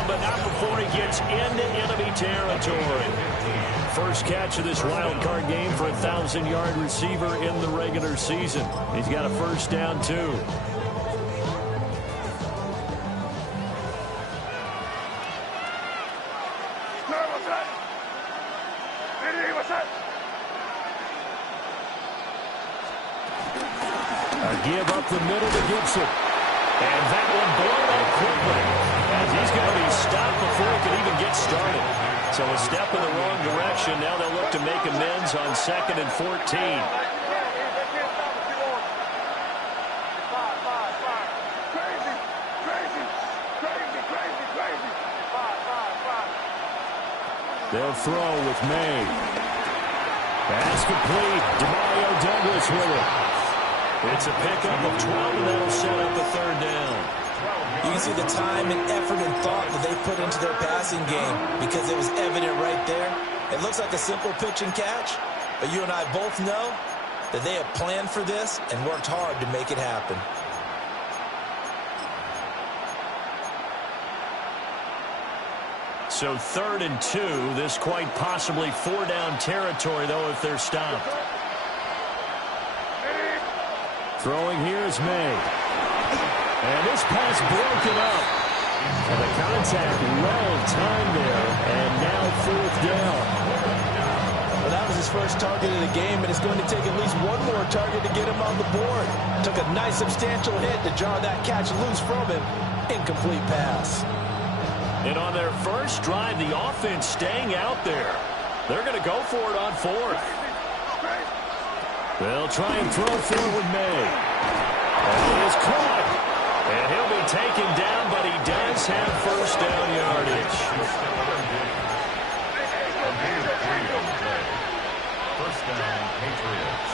down, but not before he gets into enemy territory. First catch of this wild card game for a 1,000-yard receiver in the regular season. He's got a first down, too. Give up the middle to Gibson. And that one blown up quickly. As he's going to be stopped before he can even get started. So a step in the wrong direction. Now they'll look to make amends on 2nd and 14. They'll throw with May. Pass complete. Demario Douglas with it. It's a pickup of 12, and that'll set up a 3rd down. You can see the time and effort and thought that they put into their passing game because it was evident right there. It looks like a simple pitch and catch, but you and I both know that they have planned for this and worked hard to make it happen. So 3rd and 2, this quite possibly 4-down territory, though, if they're stopped. Throwing here is May. And this pass broken up. And the contact well timed there. And now 4th down. Well, that was his first target of the game, and it's going to take at least one more target to get him on the board. Took a nice substantial hit to jar that catch loose from him. Incomplete pass. And on their first drive, the offense staying out there. They're going to go for it on 4th. They'll try and throw forward May. And he is caught. And he'll be taken down, but he does have first down yardage. First down, Patriots.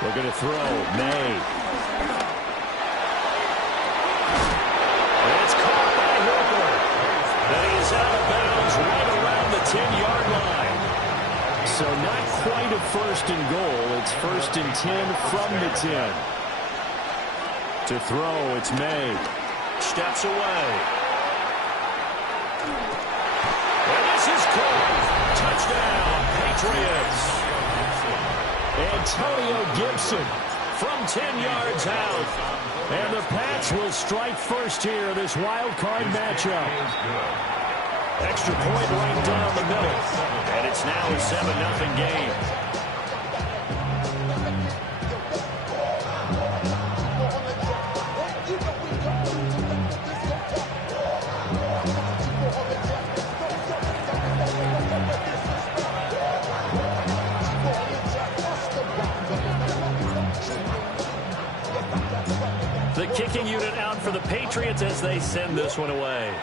They're going to throw May. Out of bounds right around the 10-yard line. So not quite a 1st and goal. It's 1st and 10 from the 10. To throw, it's May. Steps away. And this is caught. Touchdown, Patriots. Antonio Gibson from 10 yards out. And the Pats will strike first here in this wild card matchup. Extra point right down the middle. And it's now a 7-0 game. The kicking unit out for the Patriots as they send this one away.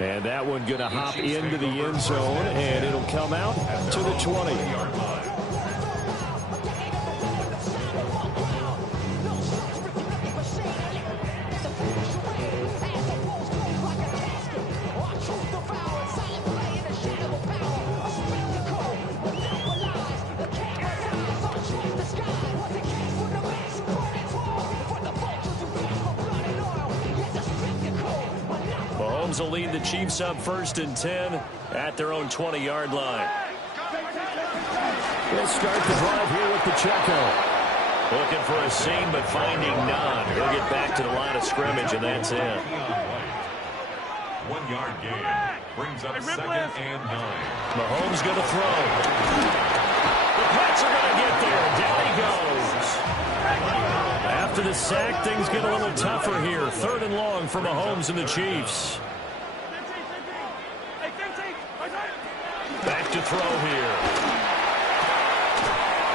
And that one going to hop into the end zone, and it'll come out to the 20. Will lead the Chiefs up 1st and 10 at their own 20-yard line. They'll start the drive here with Pacheco. Looking for a seam, but finding none. He'll get back to the line of scrimmage, and that's it. 1-yard gain brings up 2nd and 9. Mahomes going to throw. The Pats are going to get there. Down he goes. After the sack, things get a little tougher here. 3rd and long for Mahomes and the Chiefs. Back to throw here.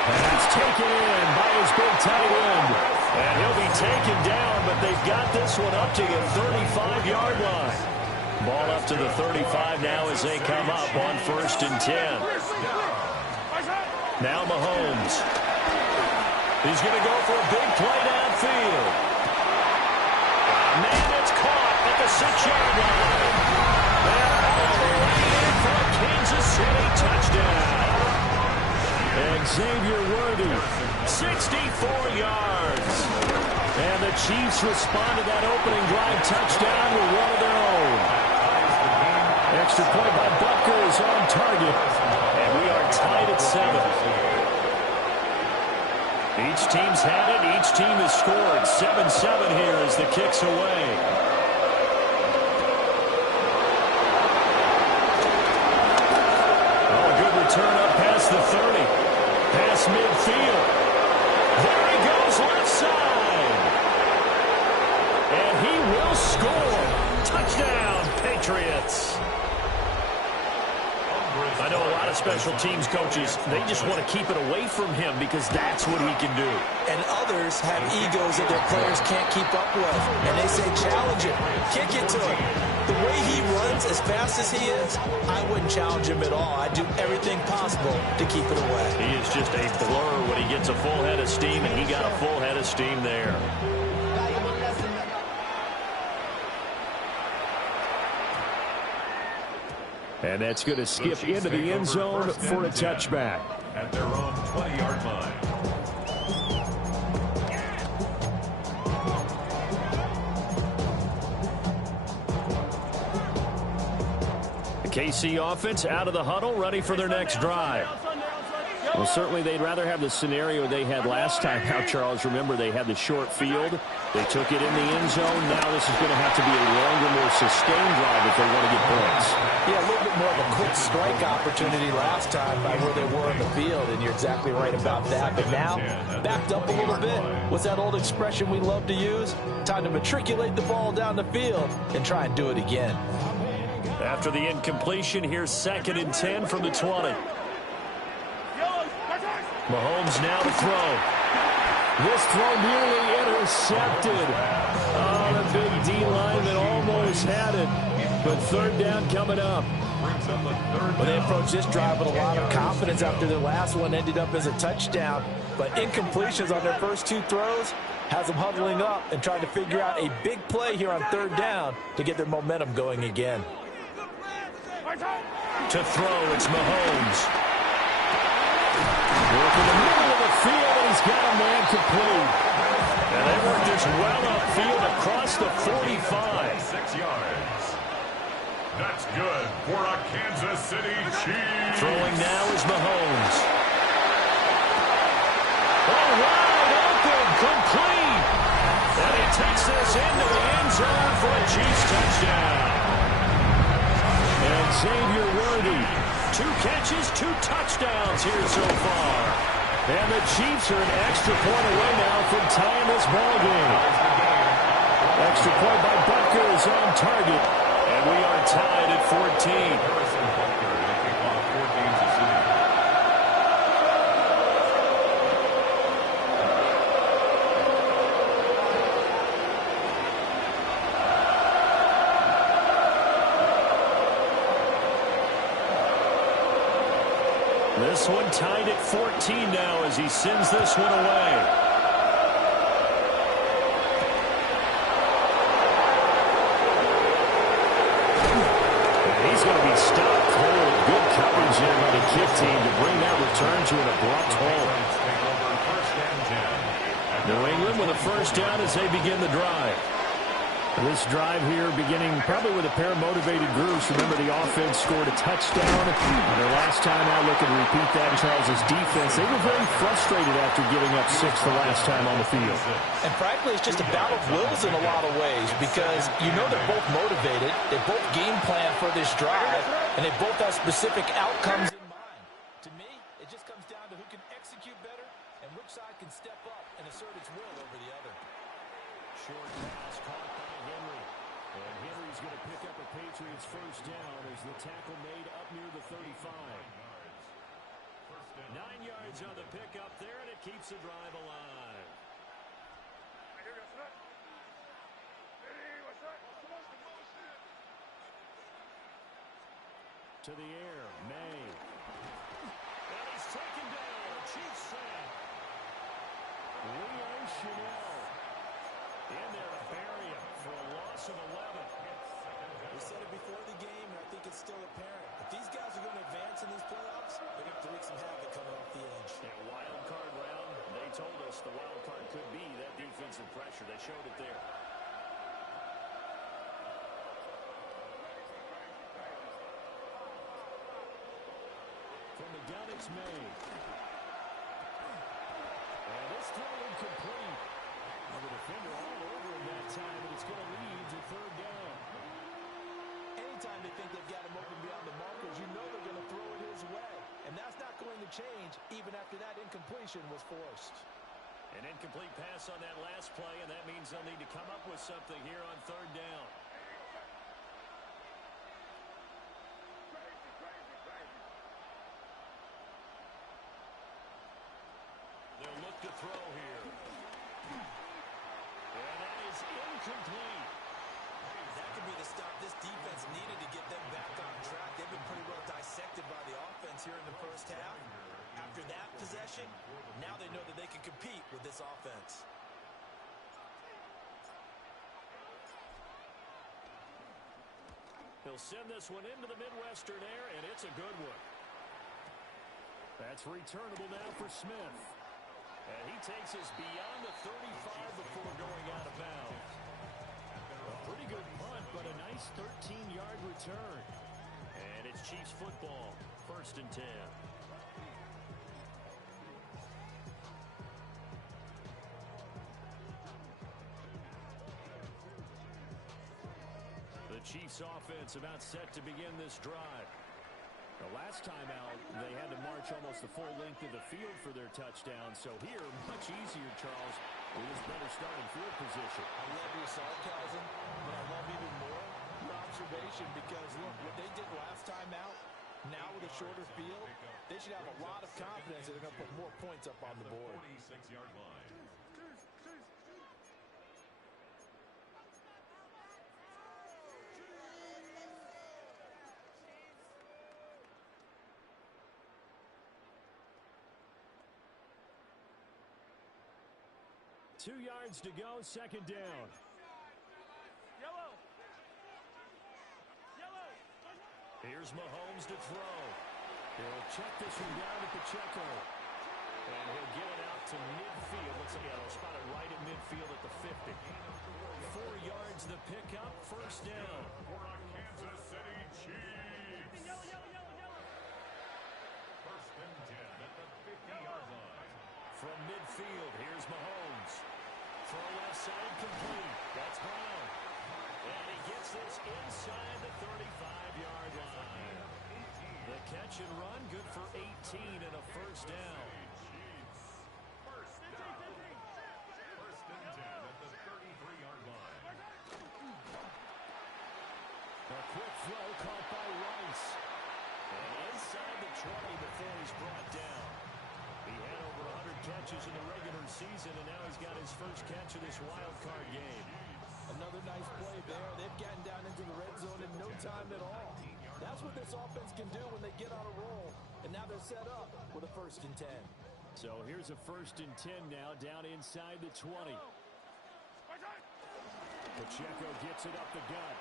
Pass taken in by his big tight end. And he'll be taken down, but they've got this one up to the 35-yard line. Ball up to the 35 now as they come up on 1st and 10. Now Mahomes. He's going to go for a big play downfield. Man, it's caught at the 6-yard line. They're all the way in for a Kansas City touchdown. Xavier Worthy, 64 yards. And the Chiefs respond to that opening drive touchdown with one of their own. Extra point by Butker is on target. And we are tied at 7. Each team's had it. Each team has scored. 7-7 here as the kick's away. Oh, a good return up past the 30. Past midfield. There he goes left side. And he will score. Touchdown, Patriots. I know a lot of special teams coaches, they just want to keep it away from him because that's what he can do. And others have egos that their players can't keep up with. And they say, challenge him, kick it to him. The way he runs as fast as he is, I wouldn't challenge him at all. I'd do everything possible to keep it away. He is just a blur when he gets a full head of steam, and he got a full head of steam there. And that's going to skip into the end zone for a touchback. At their own 20-yard line. The KC offense out of the huddle, ready for their next drive. Well, certainly they'd rather have the scenario they had last time out, Charles. Remember, they had the short field. They took it in the end zone. Now this is going to have to be a longer, more sustained drive if they want to get points. Yeah, a little bit more of a quick strike opportunity last time by where they were in the field, and you're exactly right about that. But now, backed up a little bit. What's that old expression we love to use? Time to matriculate the ball down the field and try and do it again. After the incompletion, here's 2nd and 10 from the 20. Mahomes now to throw. This throw nearly intercepted. Oh, the big D lineman almost had it. But 3rd down coming up. Well, they approached this drive with a lot of confidence after their last one ended up as a touchdown. But incompletions on their first 2 throws has them huddling up and trying to figure out a big play here on 3rd down to get their momentum going again. To throw, it's Mahomes. Work in the middle of the field, and he's got a man complete. And they work this well upfield across the 45. 6 yards. That's good for a Kansas City Chiefs. Throwing now is Mahomes. Oh, wide open, complete. And he takes this into the end zone for a Chiefs touchdown. And Xavier Worthy, 2 catches, 2 touchdowns here so far. And the Chiefs are an extra point away now from tying this ball game. Extra point by Butker is on target. And we are tied at 14. This one tied at 14 now as he sends this one away. And he's going to be stopped cold. Good coverage there by the kick team to bring that return to an abrupt halt. New England with a 1st down as they begin the drive. This drive here beginning probably with a pair of motivated groups. Remember, the offense scored a touchdown. Their last time out, looking to repeat that. Charles's defense, they were very frustrated after giving up 6 the last time on the field. And frankly, it's just a battle of wills in a lot of ways because you know they're both motivated. They both game plan for this drive, and they both have specific outcomes in mind. To me, it just comes down to who can execute better and which side can step up and assert its will over the other. Short pass caught by Henry. And Henry's going to pick up a Patriots 1st down as the tackle made up near the 35. 9 yards on the pickup there, and it keeps the drive alive. To the air, May. And he's taken down. Chiefs sack. Leo Chanel in there to bury him for a loss of 11. We said it before the game, and I think it's it's still apparent. If these guys are going to advance in these playoffs, they're going to have to wreak some havoc coming off the edge. Yeah, wild card round, they told us the wild card could be that defensive pressure. They showed it there. From the gun, it's made. And this throw incomplete. And the defender all over him that time, and it's going to lead to third down. Anytime they think they've got him open beyond the markers, you know they're going to throw it his way. And that's not going to change even after that incompletion was forced. An incomplete pass on that last play, and that means they'll need to come up with something here on third down. They'll look to throw here. And that is incomplete. That could be the stop this defense needed to get them back on track. They've been pretty well dissected by the offense here in the first half. After that possession, now they know that they can compete with this offense. He'll send this one into the Midwestern air, and it's a good one. That's returnable now for Smith. And he takes us beyond the 35 before going out of bounds. A pretty good punt, but a nice 13-yard return. And it's Chiefs football, 1st and 10. The Chiefs offense about set to begin this drive. The last time out, they had to march almost the full length of the field for their touchdown. So here, much easier, Charles, with this better starting field position. I love your sarcasm, but I love even more your observation because, look, what they did last time out, now with a shorter field, they should have a lot of confidence that they're going to put more points up on the board. 46-yard line. Two yards to go, second down. Yellow. Here's Mahomes to throw. He'll check this one down at Pacheco. And he'll get it out to midfield. Looks like he'll spot it right at midfield at the 50. 4 yards the pickup, first down. For a Kansas City Chiefs. First and 10 at the 50-yard line. From midfield, here's Mahomes. Throw left side complete. That's Brown. And he gets this inside the 35-yard line. The catch and run, good for 18 and a first down. First down. First and 10 at the 33-yard line. A quick throw caught by Rice. And inside the 20 before he's brought down. He had over 100 catches in the regular season, and now he's got his first catch of this wild card game. Another nice play there. They've gotten down into the red zone in no time at all. That's what this offense can do when they get on a roll. And now they're set up with a 1st and 10. So here's a 1st and 10 now, down inside the 20. Pacheco gets it up the gut.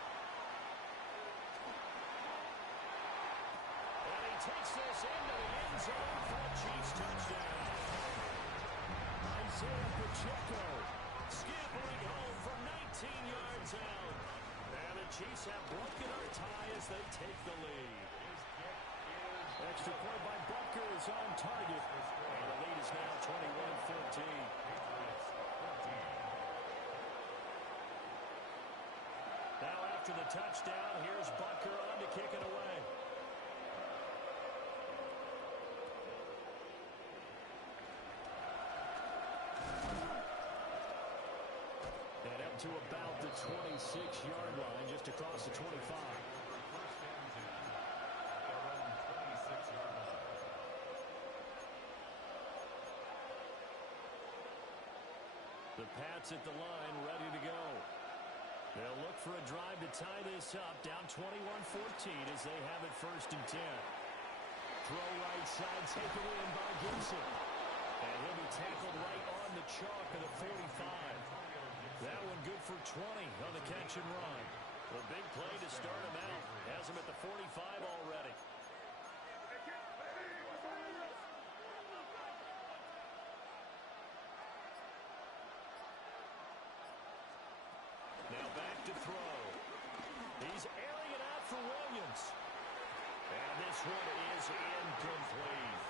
And he takes this into the end zone for a Chiefs touchdown. Isaiah Pacheco scampering home from 19 yards out. And the Chiefs have broken our tie as they take the lead. Extra point by Butker is on target. And the lead is now 21-14. Now after the touchdown, here's Butker on to kick it away. And up to about the 26-yard line, just across the 25. The Pats at the line, ready to go. They'll look for a drive to tie this up, down 21-14 as they have it 1st and 10. Throw right side, taken in by Gibson. And he'll be tackled right on the chalk of the 45. That one good for 20 on the catch and run. The big play to start him out. Has him at the 45 already. Now back to throw. He's airing it out for Williams. And this one is incomplete.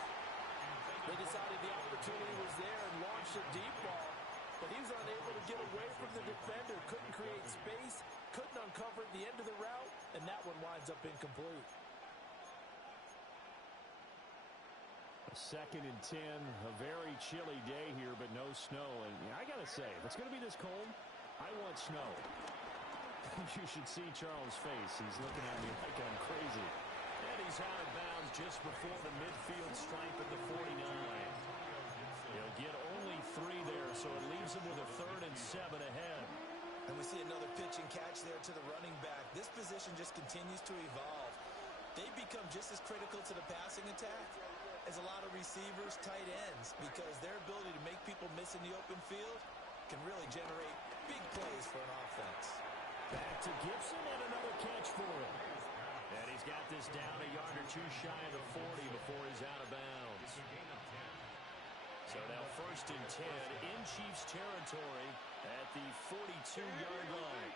They decided the opportunity was there and launched a deep ball, but he was unable to get away from the defender. Couldn't create space, couldn't uncover the end of the route, and that one winds up incomplete. A 2nd and 10, a very chilly day here, but no snow. And I got to say, if it's going to be this cold, I want snow. You should see Charles' face. He's looking at me like I'm crazy. And he's out of bounds just before the midfield stripe at the 49. He'll get only 3 there, so it leaves him with a 3rd and 7 ahead. And we see another pitch and catch there to the running back. This position just continues to evolve. They've become just as critical to the passing attack as a lot of receivers, tight ends, because their ability to make people miss in the open field can really generate big plays for an offense. Back to Gibson and another catch for him. And he's got this down a yard or 2 shy of the 40 before he's out of bounds. So now 1st and 10 in Chiefs territory at the 42-yard line.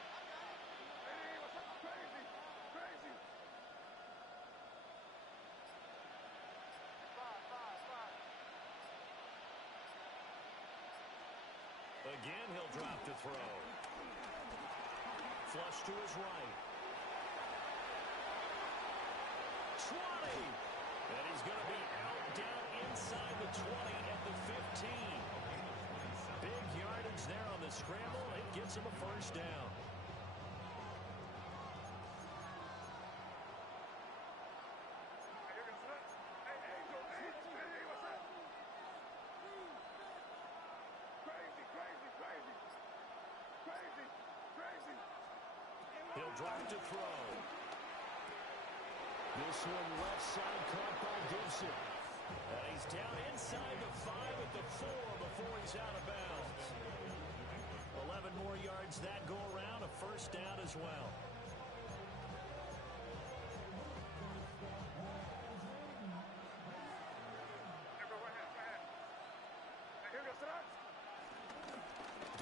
Again, he'll drop to throw. Flush to his right. 20. And he's going to be out down inside the 20 at the 15. Big yardage there on the scramble. It gets him a 1st down. He'll drop to throw. This one left side caught by Gibson. And he's down inside the 5 at the 4 before he's out of bounds. 11 more yards that go around, a 1st down as well.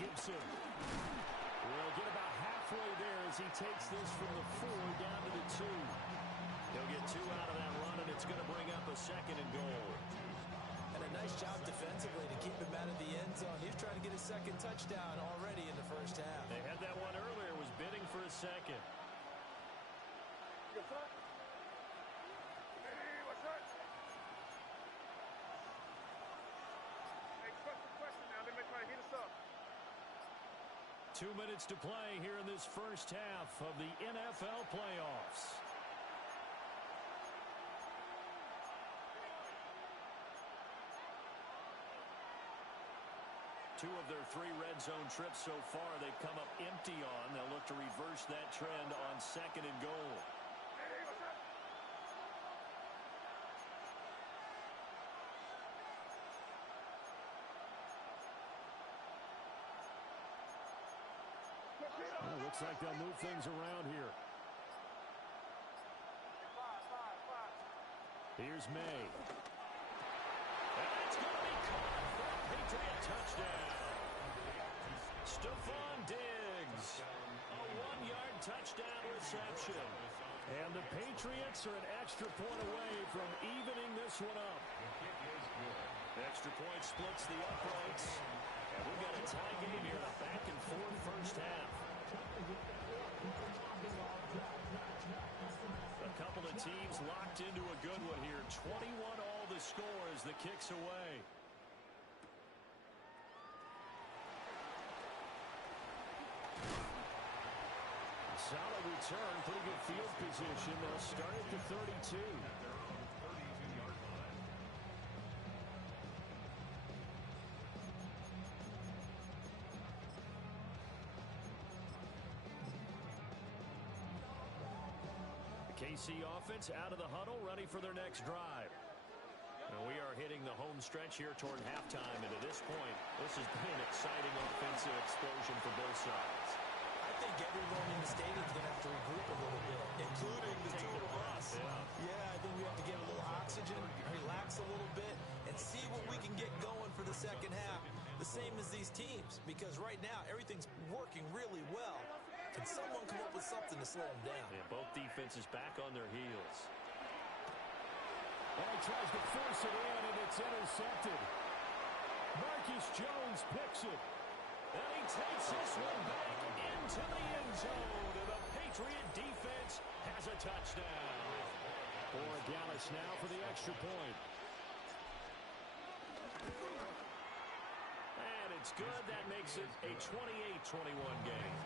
Gibson will get about halfway there as he takes this from the 4 down to the 2. He'll get 2 out of that run, and it's going to bring up a 2nd and goal. And a nice job defensively to keep him out of the end zone. He's trying to get his 2nd touchdown already in the 1st half. They had that one earlier, was bidding for a 2nd. Hey, what's up? Hey, question now. Let me try to heat us up. 2 minutes to play here in this 1st half of the NFL playoffs. Two of their 3 red zone trips so far they've come up empty on. They'll look to reverse that trend on 2nd and goal. Hey, what's up? Well, looks like they'll move things around here. Here's May. And it's going to be caught for a Patriot touchdown. Stephon Diggs. A 1-yard touchdown reception. And the Patriots are an extra point away from evening this one up. Extra point splits the uprights. And we've got a tie game here, a back-and-forth 1st half. A couple of teams locked into a good one here. 21 all the score as the kick's away. Solid return, pretty good field position. They'll start at the 32. KC offense out of the huddle, ready for their next drive. And we are hitting the home stretch here toward halftime. And at this point, this has been an exciting offensive explosion for both sides. I think everyone in the stadium is going to have to regroup a little bit, including the two of us. Yeah, I think we have to get a little oxygen, relax a little bit, and see what we can get going for the second half. The same as these teams, because right now everything's working really well. Can someone come up with something to slow them down? Yeah, both defenses back on their heels. And he tries to force it in, and it's intercepted. Marcus Jones picks it. And he takes this one back into the end zone. And the Patriot defense has a touchdown. For Dallas now for the extra point. And it's good. That makes it a 28-21 game.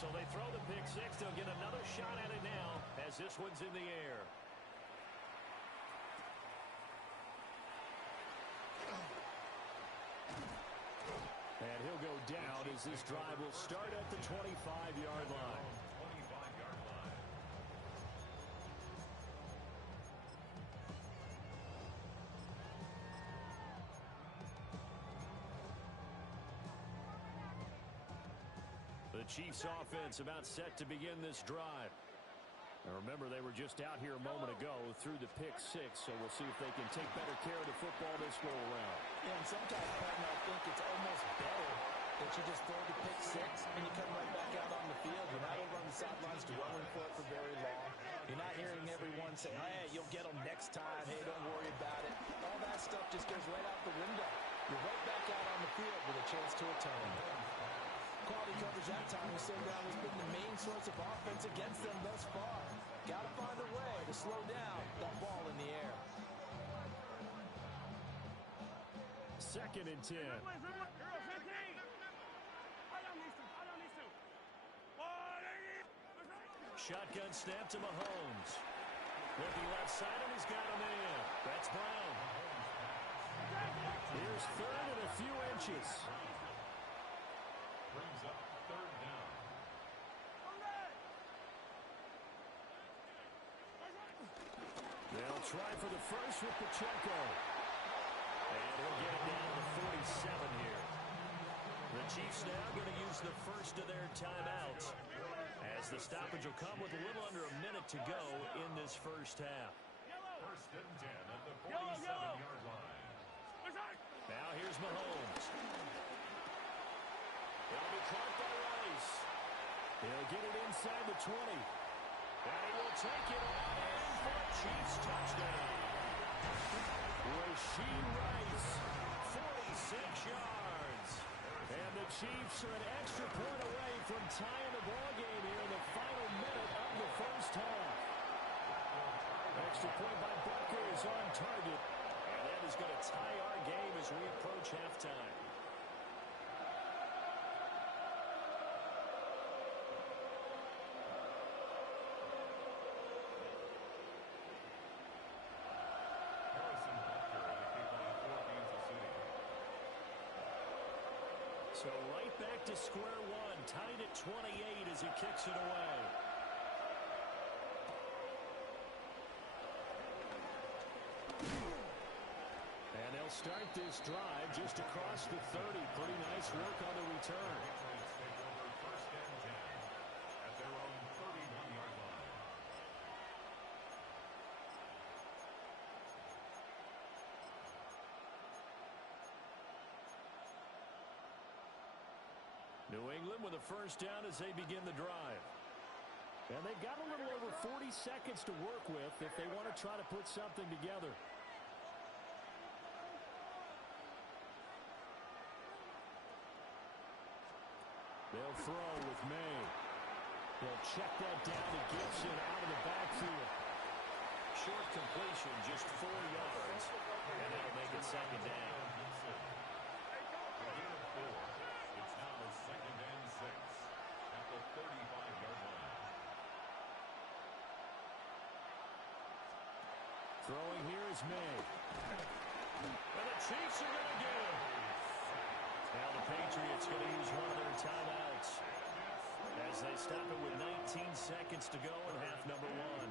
So they throw the pick six. They'll get another shot at it now as this one's in the air. And he'll go down as this drive will start at the 25-yard line. 25-yard line. The Chiefs offense about set to begin this drive. And remember, they were just out here a moment ago through the pick six, so we'll see if they can take better care of the football this go around. Yeah, and sometimes, partner, I think it's almost better that you just throw the pick six and you come right back out on the field. You're not over on the sidelines dwelling for it for very long. You're not hearing everyone say, hey, you'll get them next time. Hey, don't worry about it. All that stuff just goes right out the window. You're right back out on the field with a chance to atone. Quality coverage that time was so down has been the main source of offense against them thus far. Got to find a way to slow down that ball in the air. 2nd and 10. Shotgun snap to Mahomes. Looking left side, and he's got him in. That's Brown. Here's 3rd and a few inches. Brings up 3rd down. They'll try for the first with Pacheco. And he'll get it down to 47 here. The Chiefs now going to use the first of their timeouts, as the stoppage will come with a little under a minute to go in this first half. 1st and 10 at the 47-yard line. Now here's Mahomes. It'll be caught by Rice. He'll get it inside the 20. And he will take it all in for a Chiefs touchdown. Rashee Rice, 46 yards. And the Chiefs are an extra point away from tying the ball game here in the final minute of the first half. Extra point by Butker is on target. And that is going to tie our game as we approach halftime. Harrison Butker at the kickoff for Kansas City. So right back to square one, tied at 28 as he kicks it away. And they'll start this drive just across the 30. Pretty nice work on the return. Patriots take over 1st and 10 at their own 31-yard line. New England with a first down as they begin the drive. And they've got a little over 40 seconds to work with if they want to try to put something together. They'll throw with May. They'll check that down to Gibson out of the backfield. Short completion, just 4 yards. And that'll make it 2nd down. It's now 2nd and 6 at the 35-yard line. Throwing here is May. And the Chiefs are going to get him. Now the Patriots going to use one of their timeouts as they stop it with 19 seconds to go in half number 1.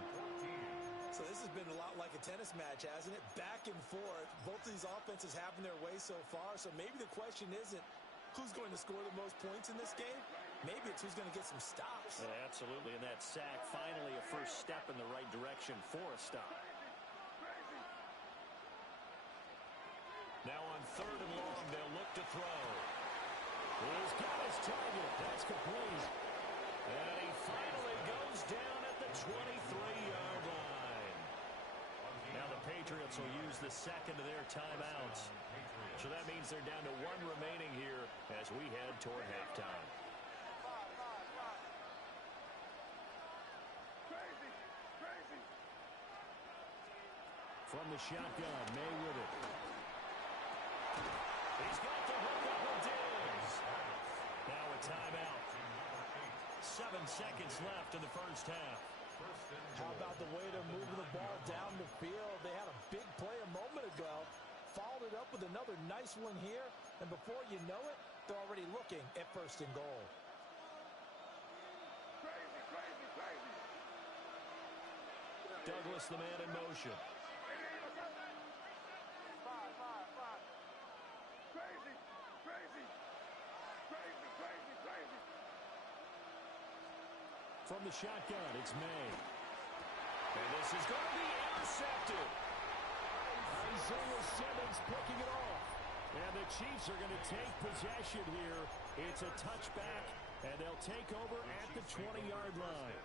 So this has been a lot like a tennis match, hasn't it? Back and forth. Both of these offenses having their way so far. So maybe the question isn't who's going to score the most points in this game. Maybe it's who's going to get some stops. Yeah, absolutely. And that sack, finally a first step in the right direction for a stop. Now on 3rd and long, they'll look to throw. He's got his target. That's complete. And he finally goes down at the 23-yard line. Now the Patriots will use the second of their timeouts. So that means they're down to 1 remaining here as we head toward halftime. From the shotgun, May with it. He's got the hook up with Diggs. Now a timeout. 7 seconds left in the first half. How about the way they're moving the ball down the field? They had a big play a moment ago. Followed it up with another nice one here. And before you know it, they're already looking at 1st and goal. Douglas, the man in motion. From the shotgun, it's May. And this is going to be intercepted. Isaiah Simmons picking it off. And the Chiefs are going to take possession here. It's a touchback, and they'll take over at the 20-yard line.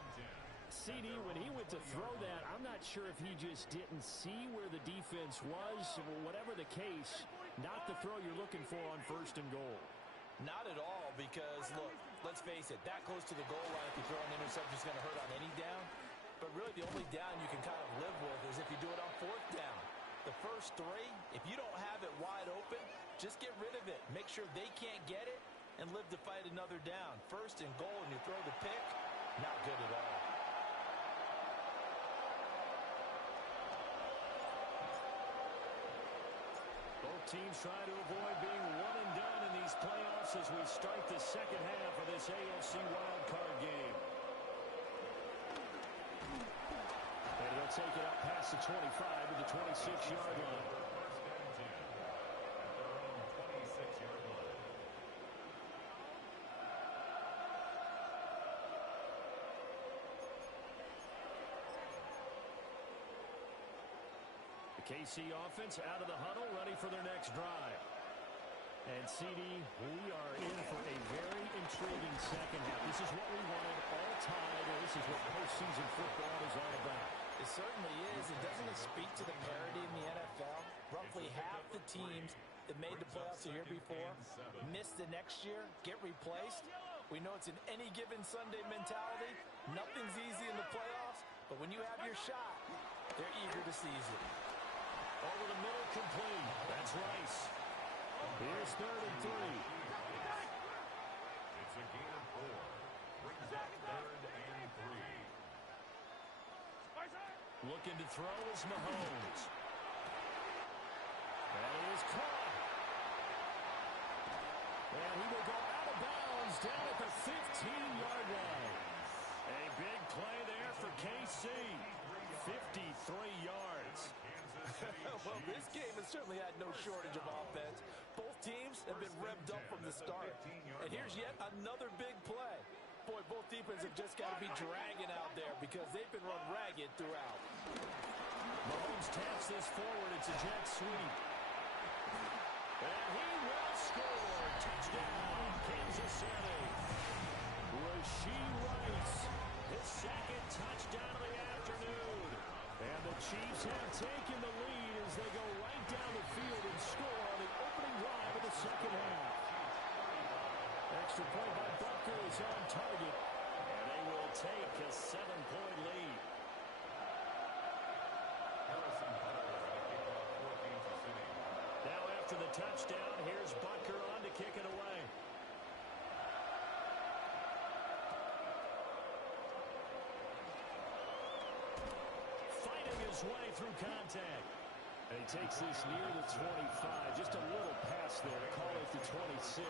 CD, when he went to throw that, I'm not sure if he just didn't see where the defense was. Whatever the case, not the throw you're looking for on 1st and goal. Not at all, because, look, let's face it, that close to the goal line, if you throw an interception, is going to hurt on any down. But really, the only down you can kind of live with is if you do it on 4th down. The first 3, if you don't have it wide open, just get rid of it. Make sure they can't get it and live to fight another down. 1st and goal, and you throw the pick, not good at all. Both teams trying to avoid being one and done in these playoffs as we start the second half of this AFC wildcard game. And they'll take it up past the 25 to the 26-yard line. At their own 26-yard line. The KC offense out of the huddle, ready for their next drive. And CD, we are in for a very intriguing second half. This is what we wanted all time. This is what postseason football is all about. It certainly is. And doesn't it speak to the parity in the NFL? Roughly half the teams that made the playoffs the year before miss the next year, get replaced. We know it's an any given Sunday mentality. Nothing's easy in the playoffs, but when you have your shot, they're eager to seize it. Over the middle, complete. That's Rice. Here's 3rd and 3. It's a gain of 4. Brings up 3rd and 3. Looking to throw is Mahomes. That is caught. And he will go out of bounds down at the 15-yard line. A big play there for KC. 53 yards. Well, this game has certainly had no shortage of offense. Both teams have been revved up from the start. And here's yet another big play. Boy, both defenses have just got to be dragging out there because they've been run ragged throughout. Mahomes taps this forward. It's a jet sweep. And he will score. Touchdown, Kansas City. Rashee Rice, his 2nd touchdown of the afternoon. And the Chiefs have taken the lead as they go right down the field and score on the opening drive of the second half. Extra point by Butker is on target, and they will take a 7-point lead. Now after the touchdown, here's Butker on to kick it away. His way through contact. And he takes this near the 25. Just a little pass there. Call it the 26.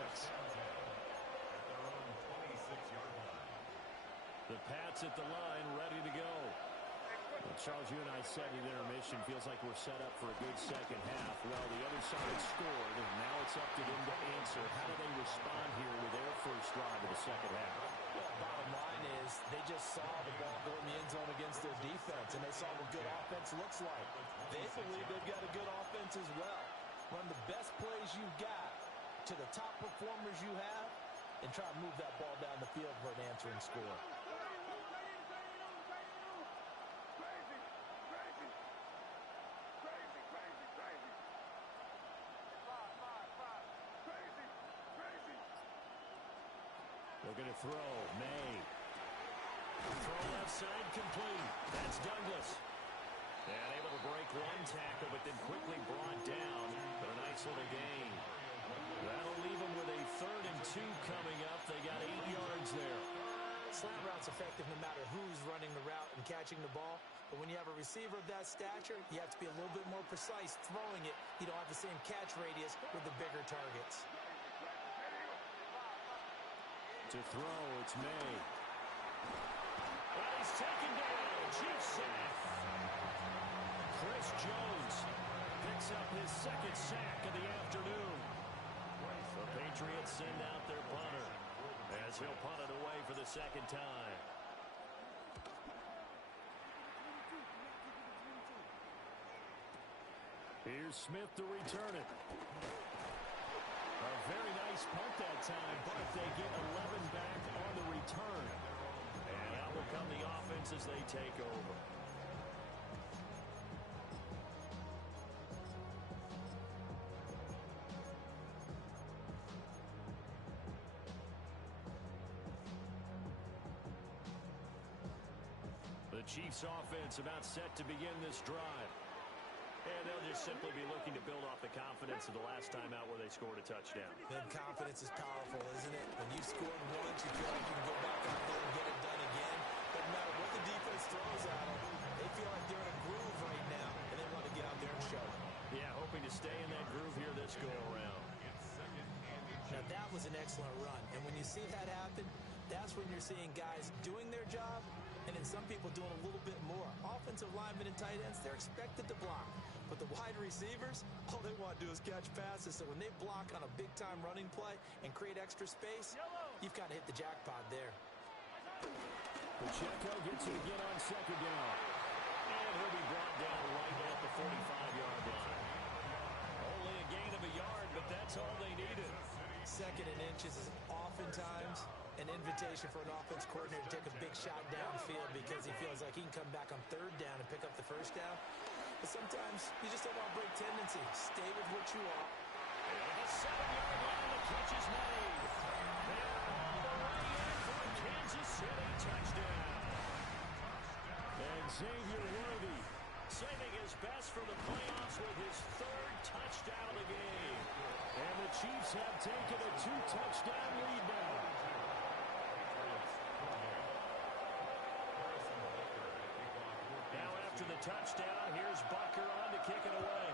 The Pats at the line, ready to go. The Charles, you and I said in intermission, feels like we're set up for a good second half. Well, the other side scored, and now it's up to them to answer. How do they respond here with their first drive of the second half? Well, bottom line is they just saw the ball go in the end zone against their defense, and they saw what good offense looks like. They believe they've got a good offense as well. Run the best plays you've got to the top performers you have, and try to move that ball down the field for an answering score. Looking to throw. May. Throw left side complete. That's Douglas. And able to break one tackle, but then quickly brought down. But a nice little gain. That'll leave them with a 3rd and 2 coming up. They got 8 yards there. Slant route's effective no matter who's running the route and catching the ball. But when you have a receiver of that stature, you have to be a little bit more precise throwing it. You don't have the same catch radius with the bigger targets. To throw, it's May. Well, he's taken down. Chiefs sack. Chris Jones picks up his 2nd sack of the afternoon. The Patriots send out their punter as he'll punt it away for the 2nd time. Here's Smith to return it. A very nice punt that time, but they get 11 back on the return. And out will come the offense as they take over. The Chiefs offense about set to begin this drive. And they'll just simply be looking to build off the confidence of the last time out where they scored a touchdown. Then confidence is powerful, isn't it? When you've scored once, you feel like you can go back out there and get it done again. Doesn't matter what the defense throws at them. They feel like they're in a groove right now, and they want to get out there and show it. Yeah, hoping to stay in that groove here this go-around. Now, that was an excellent run. And when you see that happen, that's when you're seeing guys doing their job, and then some people doing a little bit more. Offensive linemen and tight ends, they're expected to block. But the wide receivers, all they want to do is catch passes. So when they block on a big-time running play and create extra space, you've kind of hit the jackpot there. Pacheco gets it again on 2nd down. And he'll be brought down right at the 45-yard line. Only a gain of a yard, but that's all they needed. 2nd and inches is oftentimes an invitation for an offense coordinator to take a big shot downfield because he feels like he can come back on 3rd down and pick up the 1st down. But sometimes you just don't want to break tendency. Stay with what you are. And the 7-yard line, the catch is made. They're all the way in for a Kansas City touchdown. And Xavier Worthy saving his best for the playoffs with his 3rd touchdown of the game. And the Chiefs have taken a 2-touchdown lead now. Now after the touchdown, here's Bucker on to kick it away.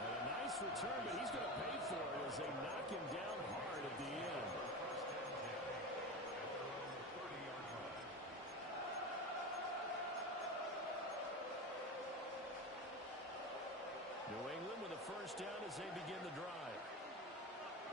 And a nice return, but he's going to pay for it as they knock him down hard at the end. New England with a 1st down as they begin the drive.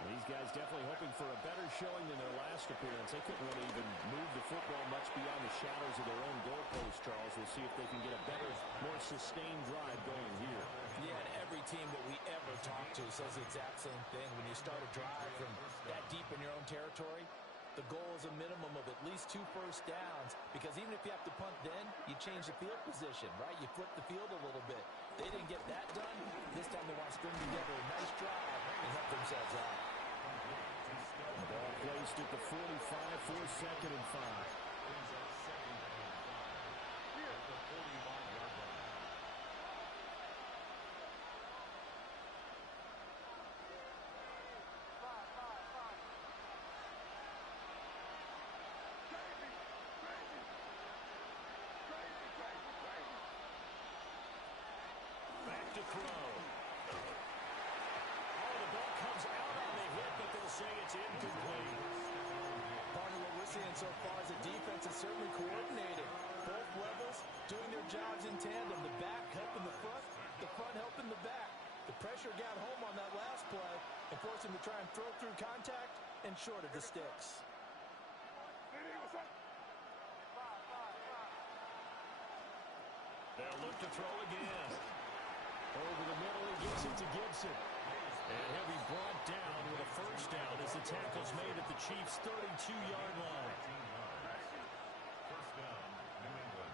These guys definitely hoping for a better showing than their last appearance. They couldn't really even move the football much beyond the shadows of their own goalpost, Charles. We'll see if they can get a better, more sustained drive going here. Yeah, and every team that we ever talk to says the exact same thing. When you start a drive from that deep in your own territory, the goal is a minimum of at least 2 first downs, because even if you have to punt then, you change the field position, right? You flip the field a little bit. They didn't get that done. This time they want to string together a nice drive and help themselves out. The ball placed at the 45 for 2nd and 5. Back to throw. Oh, the ball comes out on the hit, but they'll say it's incomplete. seeing so far is the defense is certainly coordinated. Both levels doing their jobs in tandem. The back helping the front helping the back. The pressure got home on that last play and forced him to try and throw through contact and short of the sticks. They'll look to throw again. Over the middle, he gets it to Gibson. And he'll be brought down with a first down as the tackle's made at the Chiefs' 32-yard line. First down, New England.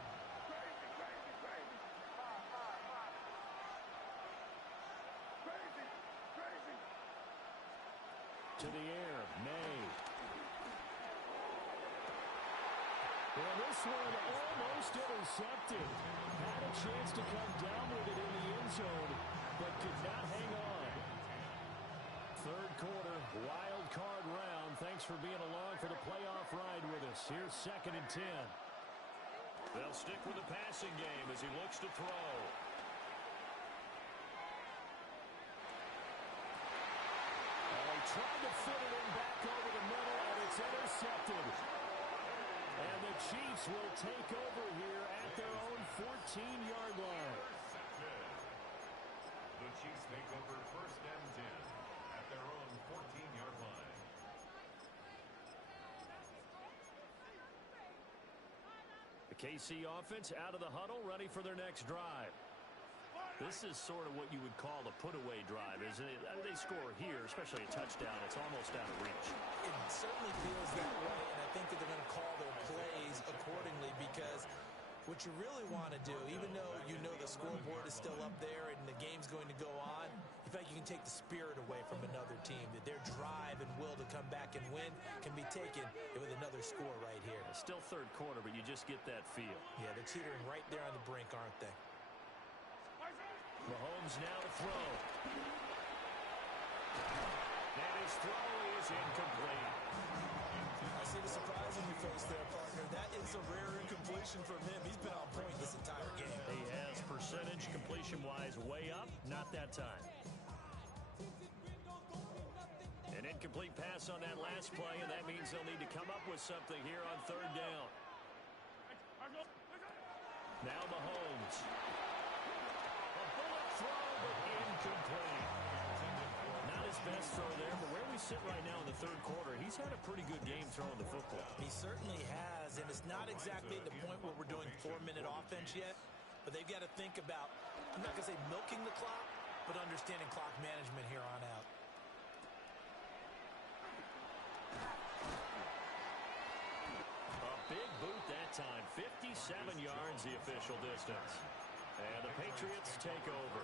To the air, May. And this one almost intercepted. Had a chance to come down with it in the end zone, but could not hang on. Third quarter, wild card round. Thanks for being along for the playoff ride with us. Here's 2nd and 10. They'll stick with the passing game as he looks to throw. Tried to fit it in back over the middle, and it's intercepted. And the Chiefs will take over here at their own 14-yard line. The Chiefs take over 1st and 10 at their own 14-yard line. The KC offense out of the huddle, ready for their next drive. This is sort of what you would call a put-away drive, isn't it? I mean, they score here, especially a touchdown. It's almost out of reach. It certainly feels that way, and I think that they're going to call their plays accordingly because what you really want to do, even though you know the scoreboard is still up there and the game's going to go on, you feel like you can take the spirit away from another team, that their drive and will to come back and win can be taken with another score right here. It's still third quarter, but you just get that feel. Yeah, they're teetering right there on the brink, aren't they? Mahomes now to throw. And his throw is incomplete. I see the surprise on your face there, partner. That is a rare incompletion from him. He's been on point this entire game. He has percentage completion-wise way up. Not that time. An incomplete pass on that last play, and that means they'll need to come up with something here on 3rd down. Now Mahomes. Incomplete. Not his best throw there, but where we sit right now in the 3rd quarter, he's had a pretty good game throwing the football. He certainly has, and it's not exactly at the point where we're doing 4-minute offense yet, but they've got to think about, I'm not going to say milking the clock, but understanding clock management here on out. A big boot that time, 57 yards the official distance. And the Patriots take over.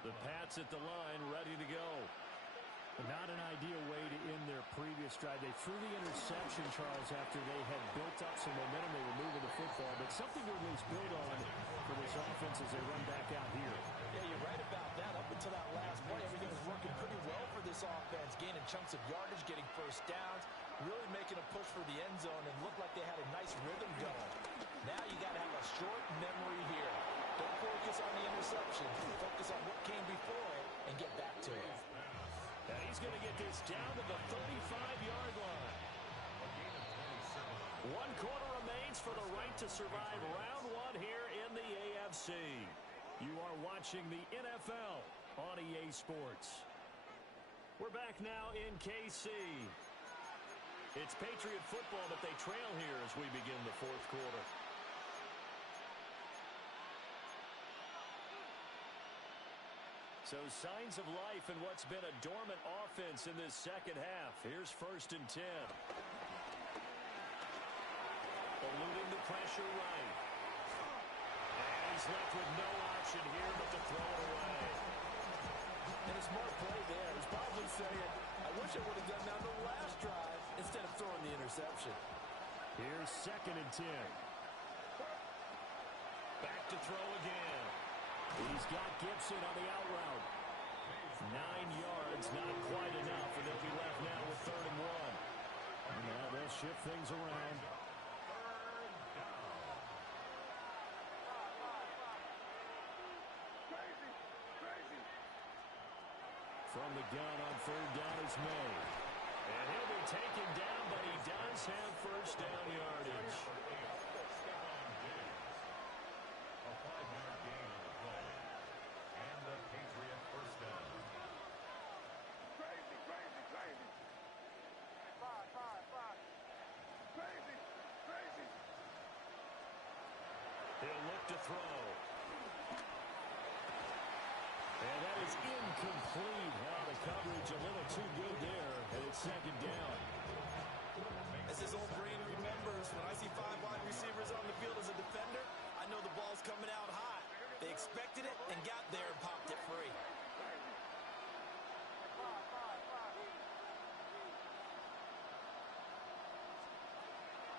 The Pats at the line, ready to go. Not an ideal way to end their previous drive. They threw the interception, Charles, after they had built up some momentum. They were moving the football, but something to at least build on for this offense as they run back out here. Yeah, you're right about that. Up until that last play, everything was working pretty well for this offense, gaining chunks of yardage, getting first downs, really making a push for the end zone, and looked like they had a nice rhythm going. Now you got to have a short memory here. Don't focus on the interception. Focus on what came before it and get back to it. And he's going to get this down to the 35-yard line. 1 quarter remains for the right to survive round 1 here in the AFC. You are watching the NFL on EA Sports. We're back now in KC. It's Patriot football, but they trail here as we begin the 4th quarter. So signs of life in what's been a dormant offense in this 2nd half. Here's 1st and 10. Eluding the pressure right. And he's left with no option here but to throw it away. And a smart play there. He's probably saying, I wish I would have done that on the last drive instead of throwing the interception. Here's 2nd and 10. Back to throw again. He's got Gibson on the out route. 9 yards, not quite enough, and they'll be left now with 3rd and 1. And now they'll shift things around. From the gun on 3rd down is May. And he'll be taken down, but he does have first down yardage. A 5-yard gain on the play. And the Patriot first down. Crazy, crazy, crazy. Five. Crazy, crazy. He'll look to throw. And that is incomplete. The coverage a little too good there, and it's second down. As his old brain remembers, when I see 5 wide receivers on the field as a defender, I know the ball's coming out high. They expected it and got there and popped it free.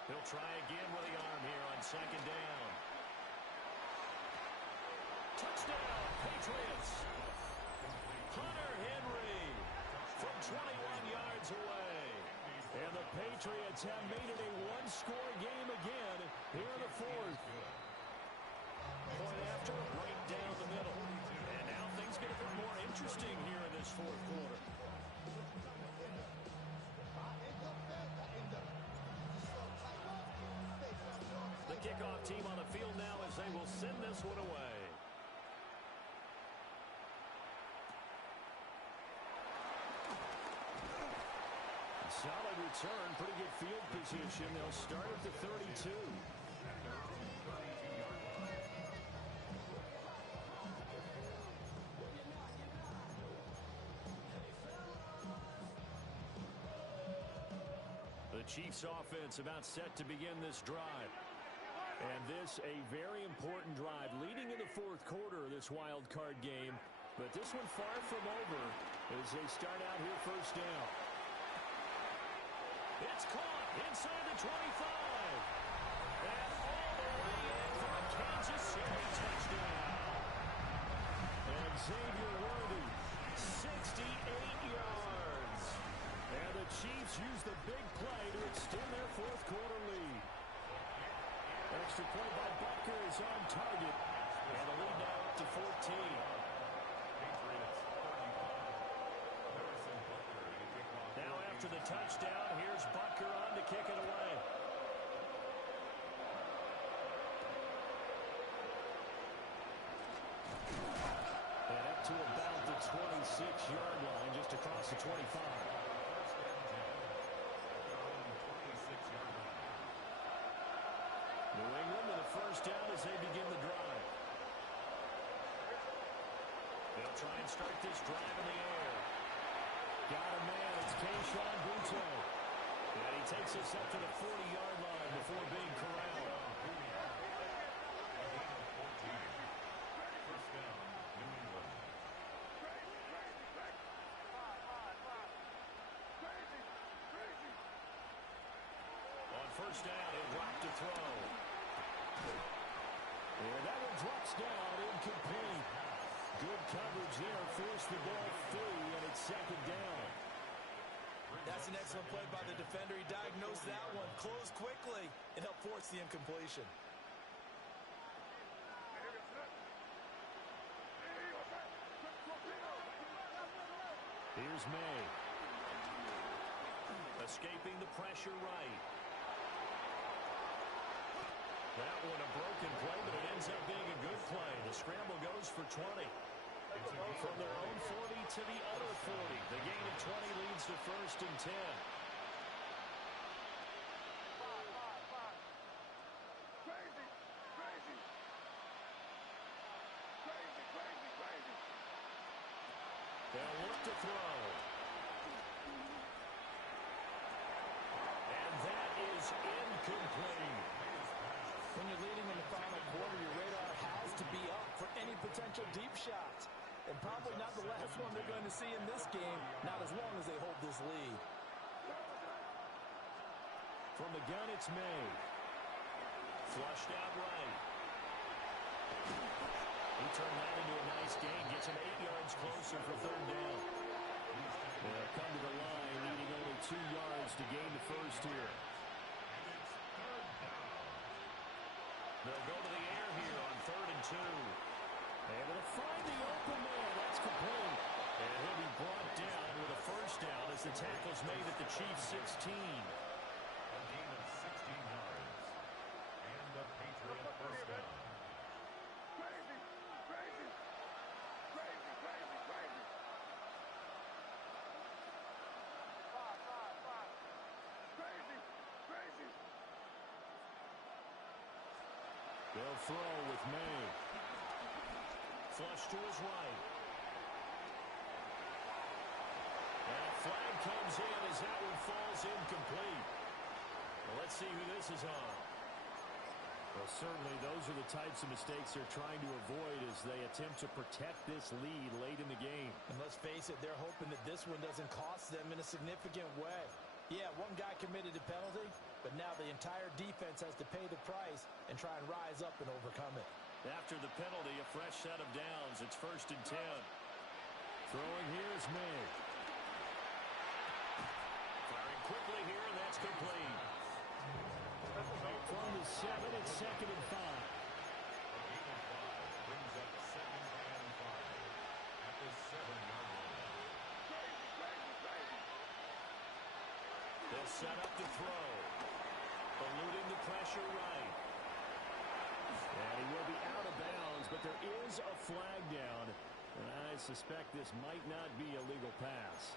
He'll try again with the arm here on second down. Touchdown, Patriots. Hunter Henry from 21 yards away. And the Patriots have made it a one-score game again here in the fourth. Point after, right down the middle. And now things get a bit more interesting here in this fourth quarter. The kickoff team on the field now as they will send this one away. Solid return, pretty good field position. They'll start at the 32. The Chiefs offense about set to begin this drive. And this a very important drive leading in the fourth quarter of this wild card game. But this one far from over as they start out here first down. It's caught inside the 25. And all the way in for a Kansas City touchdown. And Xavier Worthy, 68 yards. And the Chiefs use the big play to extend their fourth quarter lead. Extra point by Butker is on target. And the lead now up to 14. Now after the touchdown, here's Butker on to kick it away. And up to about the 26-yard line, just across the 25. New England with a first down as they begin the drive. They'll try and start this drive in the air. Got a man, it's Kayshon Boutte. And he takes us up to the 40-yard line before being corralled. First down, New England. Crazy. On first down, he'll drop to throw. And that one drops down, incomplete. Good coverage there, forced the ball free, and it's second down. That's an excellent play by the defender. He diagnosed that one, closed quickly, and helped force the incompletion. Here's May. Escaping the pressure right. That one a broken play, but it ends up being a good play. The scramble goes for 20. From their own 40 to the other 40. The gain of 20 leads to first and 10. Crazy. They'll look to throw. And that is incomplete. When you're leading in the final quarter, your radar has to be up for any potential deep shots. And probably not the last one they're going to see in this game, not as long as they hold this lead. From the gun, it's May. Flushed out right. He turned that into a nice gain, gets him 8 yards closer for third down. They'll come to the line, needing only 2 yards to gain the first here. They'll go to the air here on 3rd and 2. Able to find the open man. That's complete. And he'll be brought down with a first down as the tackle's made at the Chiefs' 16. A gain of 16 yards. And a Patriot first down. Crazy, crazy, crazy, crazy, crazy. Five. Crazy, crazy. They'll throw with May. Flush to his right. And a flag comes in as that one falls incomplete. Well, let's see who this is on. Well, certainly those are the types of mistakes they're trying to avoid as they attempt to protect this lead late in the game. And let's face it, they're hoping that this one doesn't cost them in a significant way. Yeah, one guy committed a penalty, but now the entire defense has to pay the price and try and rise up and overcome it. After the penalty, a fresh set of downs. It's 1st and 10. Throwing here is May. Firing quickly here, and that's complete. From the 7, it's 2nd and 5. A gain of 5 brings up 2nd and 5 at the 7-yard line. They'll set up to throw. Eluding the pressure right. And he will be out of bounds, but there is a flag down. And I suspect this might not be a legal pass.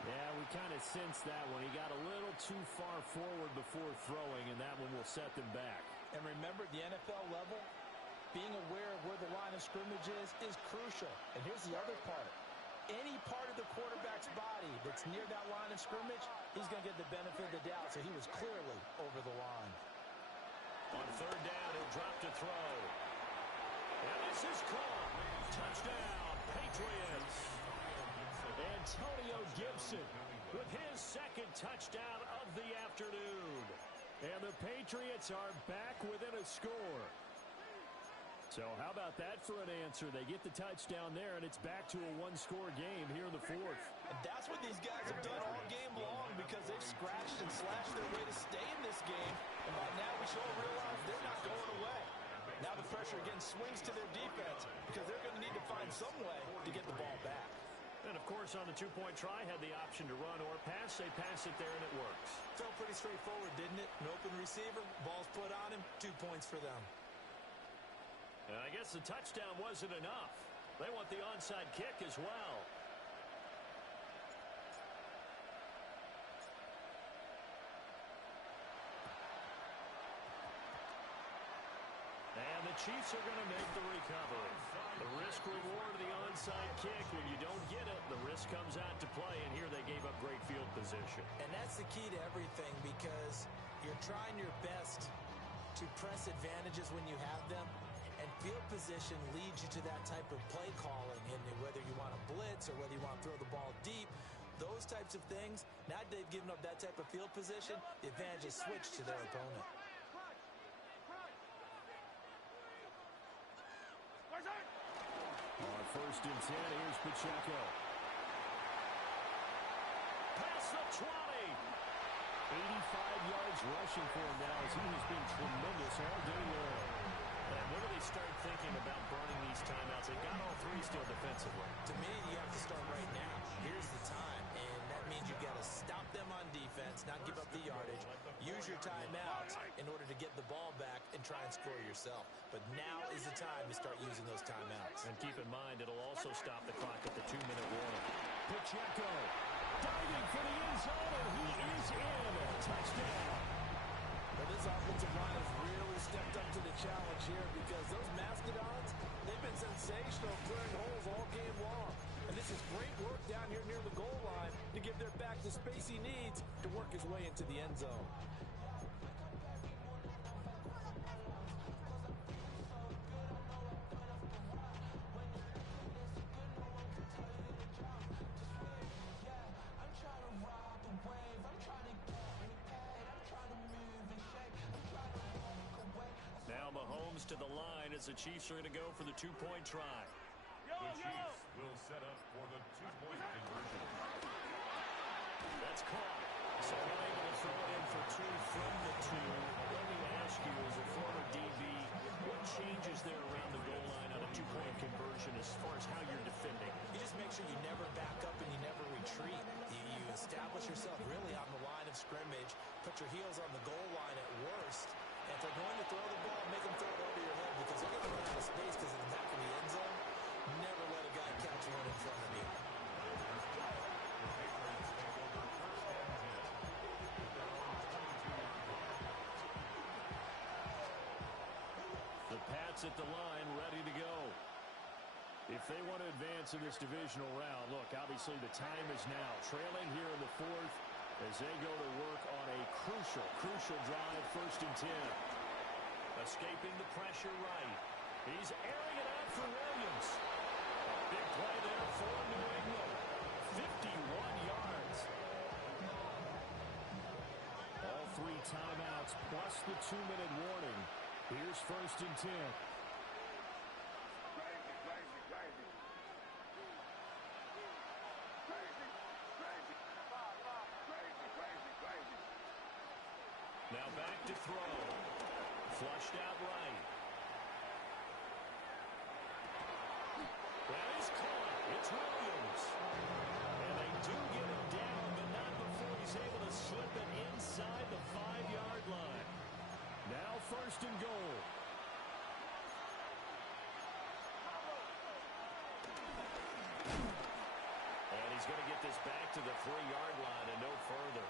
Yeah, we kind of sensed that one. He got a little too far forward before throwing, and that one will set them back. And remember, at the NFL level, being aware of where the line of scrimmage is crucial. And here's the other part. Any part of the quarterback's body that's near that line of scrimmage, he's going to get the benefit of the doubt. So he was clearly over the line. On 3rd down, he'll drop to throw. And this is caught. Touchdown, Patriots. Antonio Gibson with his 2nd touchdown of the afternoon. And the Patriots are back within a score. So how about that for an answer? They get the touchdown there, and it's back to a one-score game here in the 4th. And that's what these guys have done all game long because they've scratched and slashed their way to stay in this game. And by now we should all realize they're not going away. Now the pressure again swings to their defense because they're going to need to find some way to get the ball back. And, of course, on the two-point try, had the option to run or pass. They pass it there, and it works. Felt pretty straightforward, didn't it? An open receiver, ball's put on him, 2 points for them. And I guess the touchdown wasn't enough. They want the onside kick as well. And the Chiefs are going to make the recovery. The risk-reward of the onside kick. When you don't get it, the risk comes out to play, and here they gave up great field position. And that's the key to everything because you're trying your best to press advantages when you have them, and field position leads you to that type of play calling, and whether you want to blitz or whether you want to throw the ball deep, those types of things, now that they've given up that type of field position, the advantage is switched to their opponent. On 1st and 10, here's Pacheco. Past the 20. 85 yards rushing for him now as he has been tremendous all day long. And when do they start thinking about burning these timeouts? They got all 3 still defensively. To me, you have to start right now. Here's the time, and that means you've got to stop them on defense, not give up the yardage. Use your timeouts in order to get the ball back and try and score yourself. But now is the time to start using those timeouts. And keep in mind, it'll also stop the clock at the 2-minute warning. Pacheco diving for the end zone, and he is in. Touchdown. But this offensive line has really stepped up to the challenge here because those Mastodons, they've been sensational clearing holes all game long. And this is great work down here near the goal line to give their back the space he needs to work his way into the end zone. Now Mahomes to the line as the Chiefs are going to go for the 2-point try. The Chiefs will set up for the 2-point conversion. That's caught. So unable to throw it in for 2 from the 2. Let me ask you, as a former DB, what changes there around the goal line on a 2-point conversion as far as how you're defending? You just make sure you never back up and you never retreat. You extra heels on the goal line at worst. And if they're going to throw the ball, make them throw it over your head because they're going to run out of space because of the back of the end zone. Never let a guy catch one in front of you. The Pats at the line, ready to go. If they want to advance in this divisional round, look, obviously the time is now. Trailing here in the fourth as they go to work on a crucial drive, 1st and 10. Escaping the pressure right. He's airing it out for Williams. Big play there for New England. 51 yards. All 3 timeouts plus the 2-minute warning. Here's 1st and 10. Now back to throw. Flushed out right. Well, he's caught. It's Williams. And they do get him down, but not before he's able to slip it inside the 5-yard line. Now 1st and goal. And he's going to get this back to the 3-yard line and no further.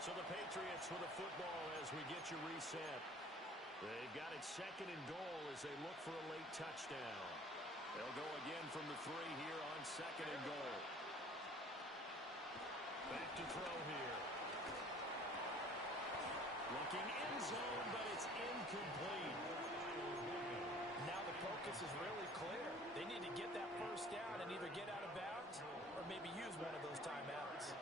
So the Patriots with the football as we get you reset. They've got it 2nd and goal as they look for a late touchdown. They'll go again from the 3 here on 2nd and goal. Back to throw here. Looking end zone, but it's incomplete. Now the focus is really clear. They need to get that 1st down and either get out of bounds or maybe use one of those timeouts.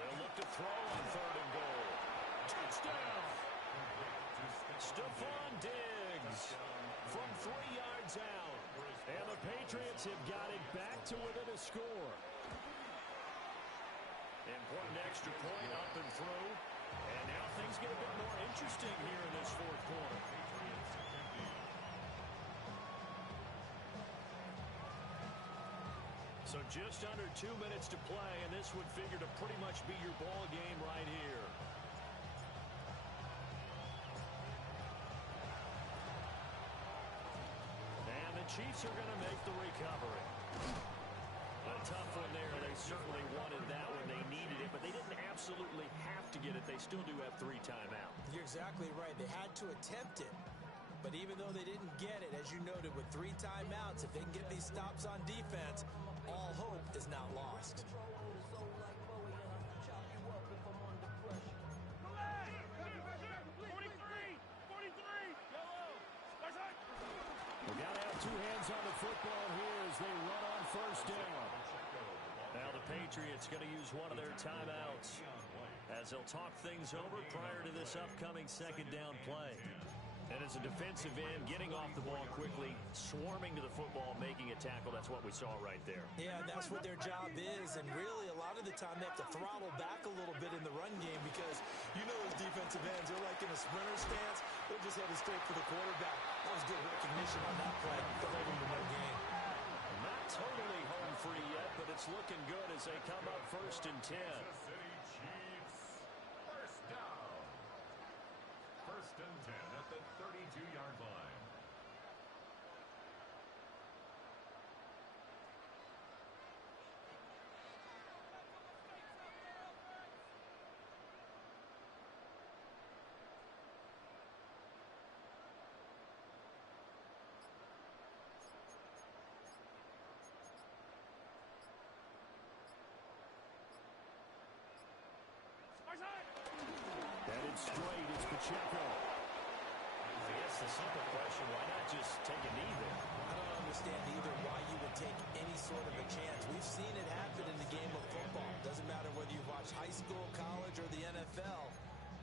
They'll look to throw on 3rd and goal. Touchdown! Stephon Diggs from 3 yards out. And the Patriots have got it back to within a score. Important extra point up and through. And now things get a bit more interesting here in this 4th quarter. So just under 2 minutes to play, and this would figure to pretty much be your ball game right here. And the Chiefs are going to make the recovery. A tough one there. They certainly wanted that one. They needed it, but they didn't absolutely have to get it. They still do have 3 timeouts. You're exactly right. They had to attempt it. But even though they didn't get it, as you noted, with 3 timeouts, if they can get these stops on defense, all hope is not lost. We got to have 2 hands on the football here as they run on 1st down. Now the Patriots going to use one of their timeouts as they'll talk things over prior to this upcoming 2nd down play. And as a defensive end, getting off the ball quickly, swarming to the football, making a tackle, that's what we saw right there. Yeah, and that's what their job is. And really, a lot of the time, they have to throttle back a little bit in the run game because you know those defensive ends, they're like in a sprinter stance. They're just headed straight for the quarterback. That was good recognition on that play to hold them to no gain. Not totally home free yet, but it's looking good as they come up 1st and 10. Kansas City Chiefs, 1st down. 1st and 10 at the 32-yard line. Headed straight, it's Pacheco. I guess the simple question, why not just take a knee there? I don't understand either why you would take any sort of a chance. We've seen it happen in the game of football. Doesn't matter whether you watch high school, college, or the NFL.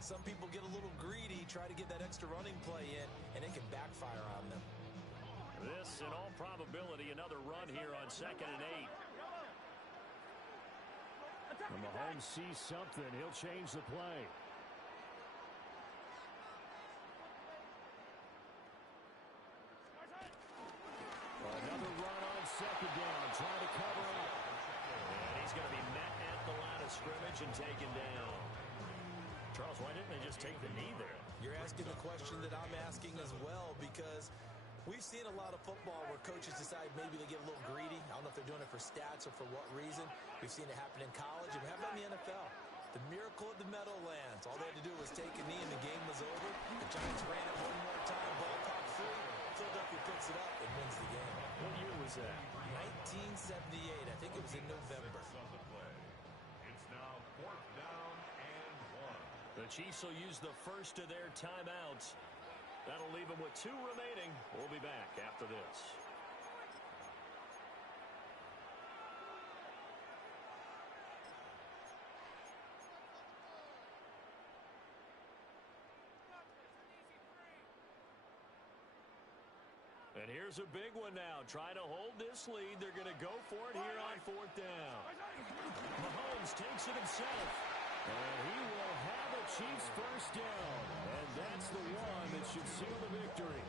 Some people get a little greedy, try to get that extra running play in, and it can backfire on them. This, in all probability, another run here on 2nd and 8. When Mahomes sees something, he'll change the play. Another run on 2nd down, trying to cover up. And he's going to be met at the of scrimmage and taken down. Charles, why didn't they just take the knee there? You're asking the question that I'm asking as well, because we've seen a lot of football where coaches decide maybe they get a little greedy. I don't know if they're doing it for stats or for what reason. We've seen it happen in college, and we have it in the NFL. The miracle of the Meadowlands. All they had to do was take a knee, and the game was over. The Giants ran it one more time. Ball caught free. Philadelphia picks it up and wins the game. What year was that? 1978. I think it was in November. It's now 4th down and 1. The Chiefs will use the first of their timeouts. That'll leave them with 2 remaining. We'll be back after this. And here's a big one now. Trying to hold this lead. They're going to go for it here on 4th down. Mahomes takes it himself. And he will have a Chiefs first down. And that's the one that should seal the victory.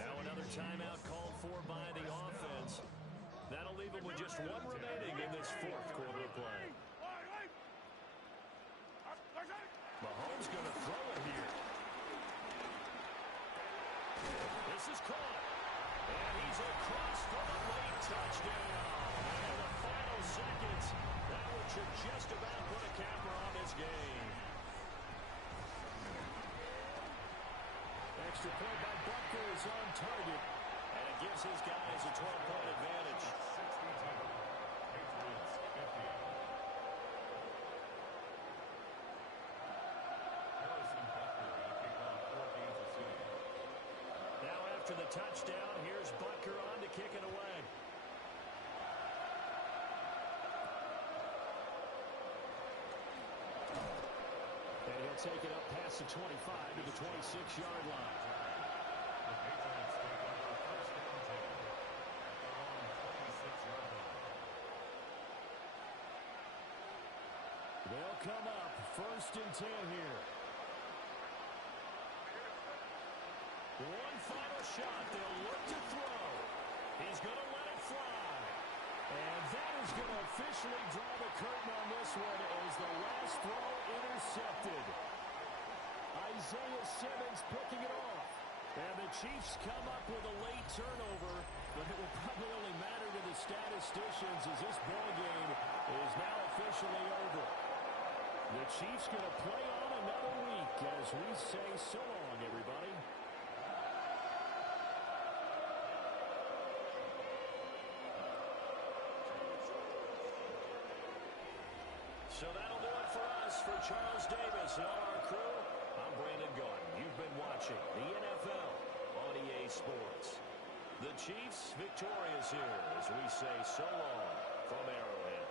Now another timeout called for by the offense. That'll leave them with just 1 remaining in this 4th quarter of play. Mahomes going to throw it here. This is caught. And he's across for the late touchdown. And the final seconds, that one should just about put a capper on this game. Extra point by Butker is on target. And it gives his guys a 12-point advantage. 62. Patriots 50. Harrison Butker will kick off 4 games this season. Now after the touchdown, here's Butker on to kick it away. And he'll take it up past the 25 to the 26-yard line. The Patriots take over 1st down 10 at their own 26-yard line. They'll come up 1st and 10 here. One final shot. They'll look to throw. He's going to let it fly. And that is going to officially draw the curtain on this one as the last throw intercepted. Isaiah Simmons picking it off. And the Chiefs come up with a late turnover, but it will probably only matter to the statisticians as this ball game is now officially over. The Chiefs going to play on another week as we say so long, everybody. So that'll do it for us. For Charles Davis and all our crew, I'm Brandon Gaudin. You've been watching the NFL on EA Sports. The Chiefs victorious here as we say so long from Arrowhead.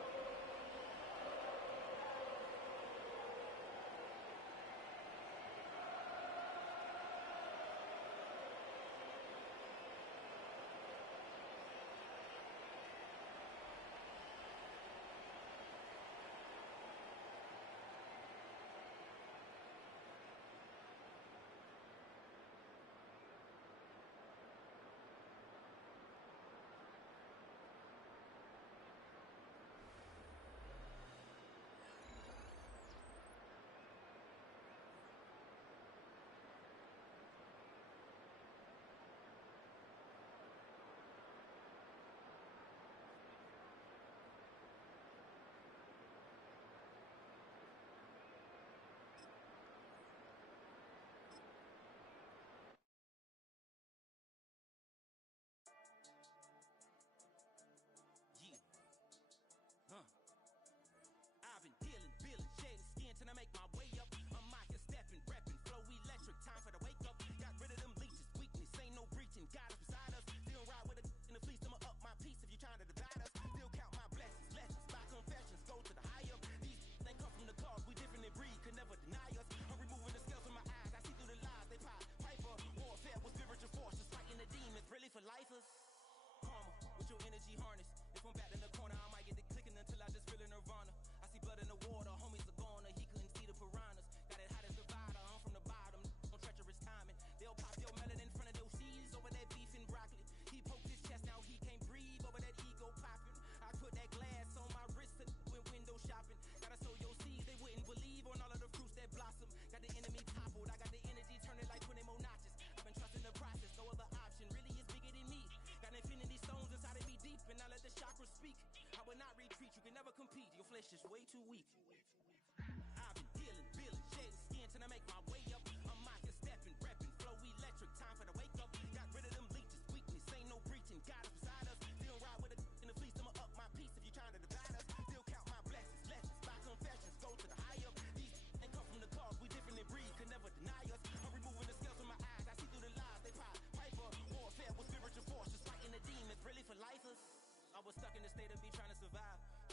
I've been dealing, billing, shedding skin till I make my way up. I'm out here stepping, repping, flow electric, time for the wake up. Got rid of them leeches, weakness, ain't no breaching. God is beside us, still ride with a in the fleece. I'ma up my piece if you trying to divide us. Still count my blessings, lessons, by confessions, go to the high up. These they come from the cause, we different in breed, could never deny us. I'm removing the scales from my eyes, I see through the lies they pop. Piper, warfare with spiritual forces, fighting the demons, really for lifers. Karma, with your energy harness. If I'm back in the corner, I might get the clicking until I just feel a nirvana. I see blood in the water, homies are gone, he couldn't see the piranhas. Got it hot as divider, I'm from the bottom, on treacherous timing. They'll pop your melon in front of those seeds over that beef and broccoli. He poked his chest, now he can't breathe over that ego popping. I put that glass on my wrist when window shopping. flesh is way too weak. I've been dealing, shedding skin till I make my way up. I'm out here stepping, repping, flow electric, time for the wake up. Got rid of them leeches, weakness, ain't no breaching, God is beside us. Still ride with a in the fleece, I'ma up my piece if you're trying to divide us. Still count my blessings, lessons, by confessions, go to the higher. These ain't come from the cause, we different in breed, can never deny us. I'm removing the scales from my eyes, I see through the lies, they pop. Piper, warfare with spiritual force, just fighting the demons, really for lifers. I was stuck in the state of me trying to